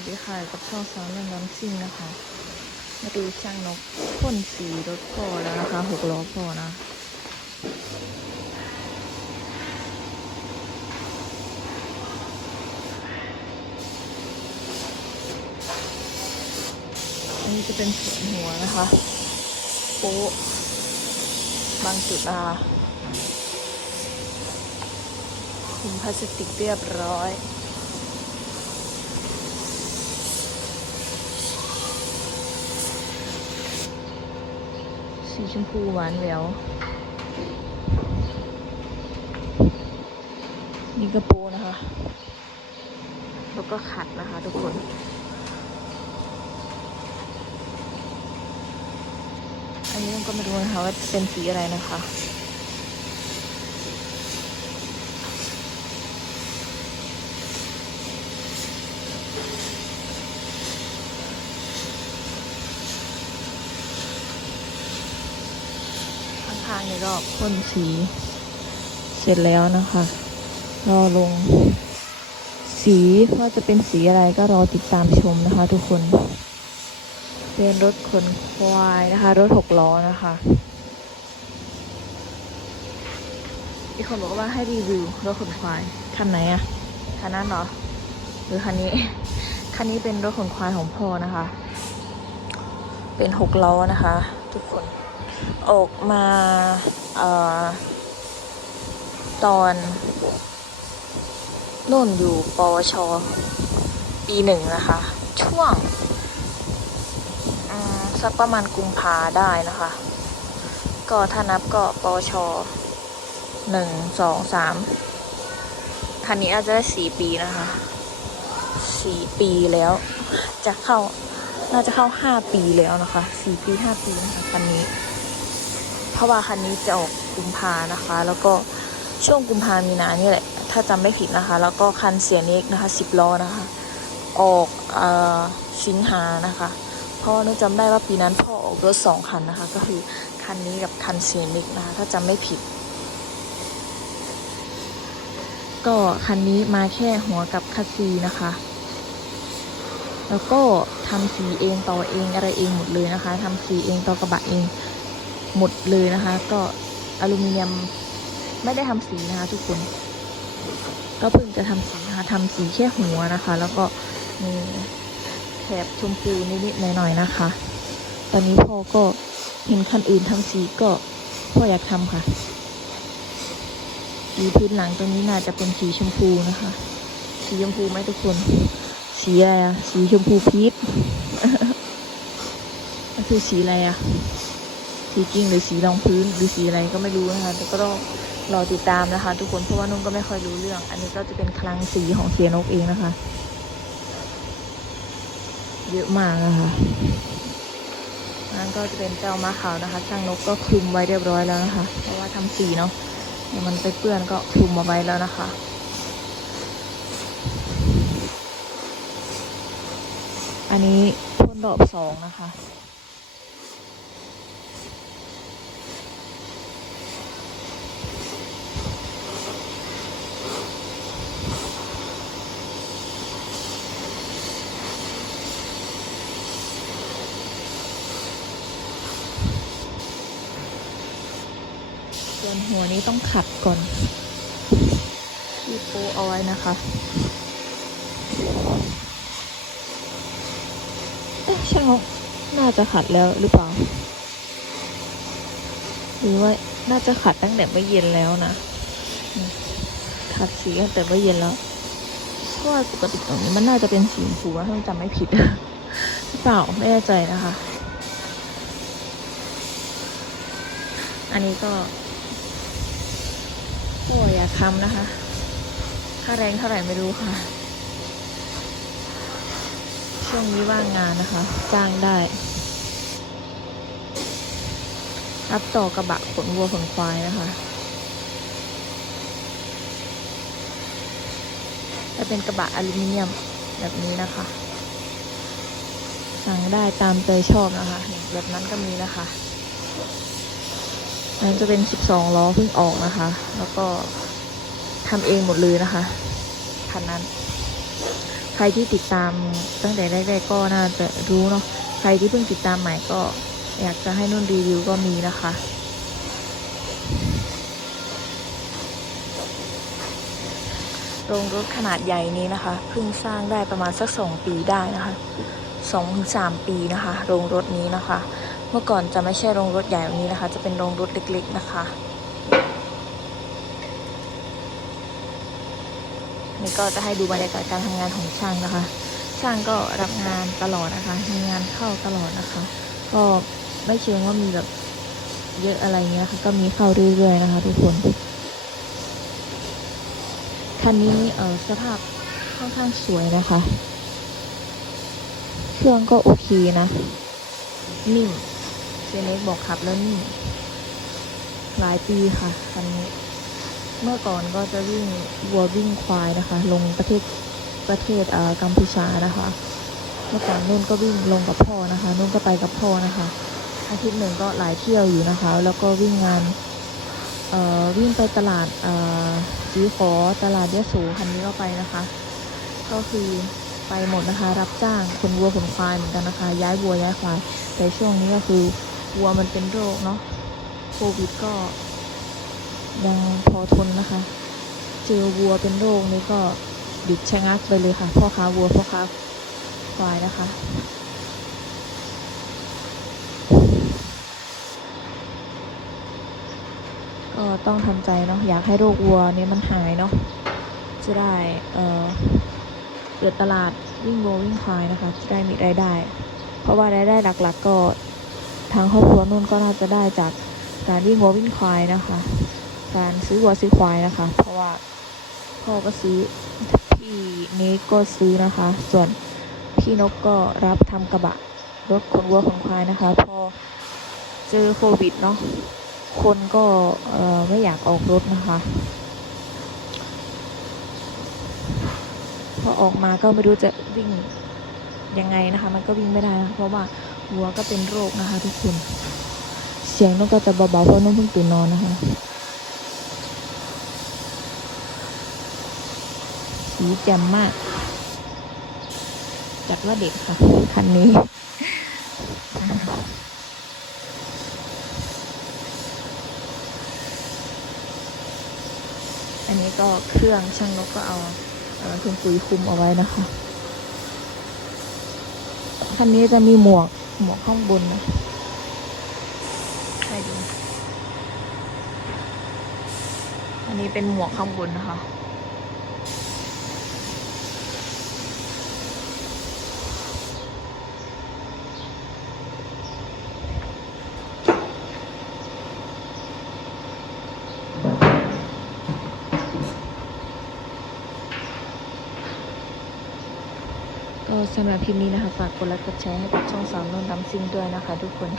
วัสดีค่ะกับช่องสาวเรื่องน้ำซิ่งนะคะ มาดูช่างนกพ่นสีรถพ่อแล้วนะคะหกล้อพ่อนะอันนี้จะเป็นส่วนหัวนะคะโป๊ะบางจุดอะคุมพลาสติกเรียบร้อย สีชมพูหวานแหววนี่กระโปรงนะคะ แล้วก็ขัดนะคะทุกคนอันนี้ต้องก็มาดูนะคะว่าเป็นสีอะไรนะคะ ข้างๆนี่ก็พ่นสี เสร็จแล้วนะคะ รอลงสีว่าจะเป็นสีอะไรก็รอติดตามชมนะคะ ทุกคน เป็นรถขนควายนะคะ รถหกล้อนะคะมีคนบอกว่าให้รีวิวรถขนควายคันไหนอะคันนั้นเหรอหรือคันนี้คันนี้เป็นรถขนควายของพ่อนะคะ เป็นหกล้อนะคะ ทุกคน ออกมาออตอนนุ่นอยู่ปวช ปีหนึ่งนะคะ ช่วงสักประมาณกุมภาได้นะคะ ก็ถ้านับก็ปวชหนึ่งสองสามคันนี้อาจจะได้สี่ปีนะคะสี่ปีแล้ว จะเข้าน่าจะเข้าห้าปีแล้วนะคะสี่ปีห้าปีนะคะคันนี้ เพราะว่าคันนี้จะออกกุมภานะคะ แล้วก็ช่วงกุมภามีนานี่แหละ ถ้าจำไม่ผิดนะคะ แล้วก็คันเสียเน็กนะคะสิบล้อนะคะ ออกอสิงหานะคะเพราะว่านึกจำได้ว่าปีนั้นพ่อออกรถสองคันนะคะ ก็คือคันนี้กับคันเสียเน็กนะคะ ถ้าจำไม่ผิด ก็คันนี้มาแค่หัวกับคัสซีนะคะแล้วก็ทำสีเองต่อเองอะไรเองหมดเลยนะคะทำสีเองต่อกระบะเอง หมดเลยนะคะ ก็อลูมิเนียมไม่ได้ทำสีนะคะ ทุกคน ก็เพิ่งจะทำสีนะคะทำสีแค่หัวนะคะ แล้วก็มีแถบชมพูนิดๆหน่อยๆนะคะ ตอนนี้พ่อก็เห็นคันอื่นทำสีก็พ่ออยากทำค่ะสีพื้นหลังตรงนี้น่าจะเป็นสีชมพูนะคะ สีชมพูไหมทุกคน สีอะไรอะสีชมพูพีชมันคือสีอะไรอะ สีจริงหรือสีรองพื้นหรือสีอะไรก็ไม่รู้นะคะแต่ก็ต้องรอติดตามนะคะ ทุกคนเพราะว่านุ่นก็ไม่ค่อยรู้เรื่อง อันนี้ก็จะเป็นคลังสีของเสียนกเองนะคะ เยอะมากนะคะนั่นก็จะเป็นเจ้าม้าขาวนะคะ ช่างนกก็คลุมไว้เรียบร้อยแล้วนะคะ เพราะว่าทำสีเนาะเดี๋ยวมันไปเปื้อนก็คลุมเอาไว้แล้วนะคะอันนี้พ่นดอกสองนะคะ หัวนี้ต้องขัดก่อนที่ปะเอาไว้นะคะเอ๊ะช่างนกน่าจะขัดแล้วหรือเปล่า หรือว่าน่าจะขัดตั้งแต่เมื่อเย็นแล้วนะขัดสีตั้งแต่เมื่อเย็นแล้วเพราะว่าปกติตรงนี้มันน่าจะเป็นสีชมพูนะถ้าจำไม่ผิดหรือเปล่าไม่แน่ใจนะคะ อันนี้ก็ากทำนะคะค่าแรงเท่าไหร่ไม่รู้ค่ะ ช่วงนี้ว่างงานนะคะ จ้างได้ รับต่อกระบะขนวัวขนควายนะคะ จะเป็นกระบะอลูมิเนียมแบบนี้นะคะ สั่งได้ตามใจชอบนะคะ แบบนั้นก็มีนะคะอันนั้นจะเป็น 12 ล้อเพิ่งออกนะคะ แล้วก็ ทำเองหมดเลยนะคะคันนั้น ใครที่ติดตามตั้งแต่แรกๆก็น่าจะรู้เนาะใครที่เพิ่งติดตามใหม่ก็อยากจะให้นุ่นรีวิวก็มีนะคะโรงรถขนาดใหญ่นี้นะคะเพิ่งสร้างได้ประมาณสักสองปีได้นะคะสองถึงสามปีนะคะ โรงรถนี้นะคะ เมื่อก่อนจะไม่ใช่โรงรถใหญ่แบบนี้นะคะ จะเป็นโรงรถเล็ก ๆ นะคะ นี่ก็จะให้ดูบรรยากาศการทำงานของช่างนะคะ ช่างก็รับงานตลอดนะคะ มีงานเข้าตลอดนะคะ ก็ไม่เชิงว่ามีแบบเยอะอะไรเงี้ยค่ะก็มีเข้าเรื่อยๆนะคะ ทุกคนคันนี้เออสภาพค่อนข้างสวยนะคะ เครื่องก็โอเคนะ นิ่มเจเน็กบอกขับแล้วนิ่มหลายปีค่ะคันนี้ เมื่อก่อนก็จะวิ่งวัววิ่งควายนะคะ ลงประเทศประเทศเอ่อกัมพูชานะคะ เมื่อก่อนนุ่นก็วิ่งลงกับพ่อนะคะ นุ่นก็ไปกับพ่อนะคะ อาทิตย์หนึ่งก็หลายเที่ยวอยู่นะคะ แล้วก็วิ่งงานเอ่อวิ่งไปตลาดเอ่อสีขอตลาดยะโสคันนี้ก็ไปนะคะ ก็คือไปหมดนะคะ รับจ้างคนวัวขนควายเหมือนกันนะคะ ย้ายวัวย้ายควายแต่ช่วงนี้ก็คือวัวมันเป็นโรคเนาะโควิดก็ ยังพอทนนะคะ เจอวัวเป็นโรคนี้ก็หยุดชะงักไปเลยค่ะ พ่อค้าวัวพ่อค้าควายนะคะก็ต้องทำใจเนาะอยากให้โรควัวนี่มันหายเนาะจะได้เออเกิดตลาดวิ่งวัววิ่งควายนะคะจะได้มีรายได้ เพราะว่ารายได้หลักๆก็ทางครอบครัวนุ่นก็น่าจะได้จากการวิ่งวัววิ่งควายนะคะ การซื้อวัวซื้อควายนะคะ เพราะว่าพ่อก็ซื้อพี่เนกก็ซื้อนะคะ ส่วนพี่นกก็รับทำกระบะรถขนวัวขนควายนะคะ พอเจอโควิดเนาะคนก็ไม่อยากออกรถนะคะพอออกมาก็ไม่รู้จะวิ่งยังไงนะคะ มันก็วิ่งไม่ได้นะเพราะว่าวัวก็เป็นโรคนะคะทุกคน เสียงนุ่นก็จะเบาๆเพราะนุ่นเพิ่งตื่นนอนนะคะ สีแจ่มมากจัดว่าเด็กค่ะ คันนี้อันนี้ก็เครื่องช่างนกก็เอาเอ่อถุงปุ๋ยคุมเอาไว้นะคะคันนี้จะมีหมวกหมวกข้างบนนะใช่ดูอันนี้เป็นหมวกข้างบนนะคะ สำหรับคลิปนี้นะคะ ฝากกดไลค์กดแชร์ให้กับช่องสามนุ่นดำซิงด้วยนะคะทุกคน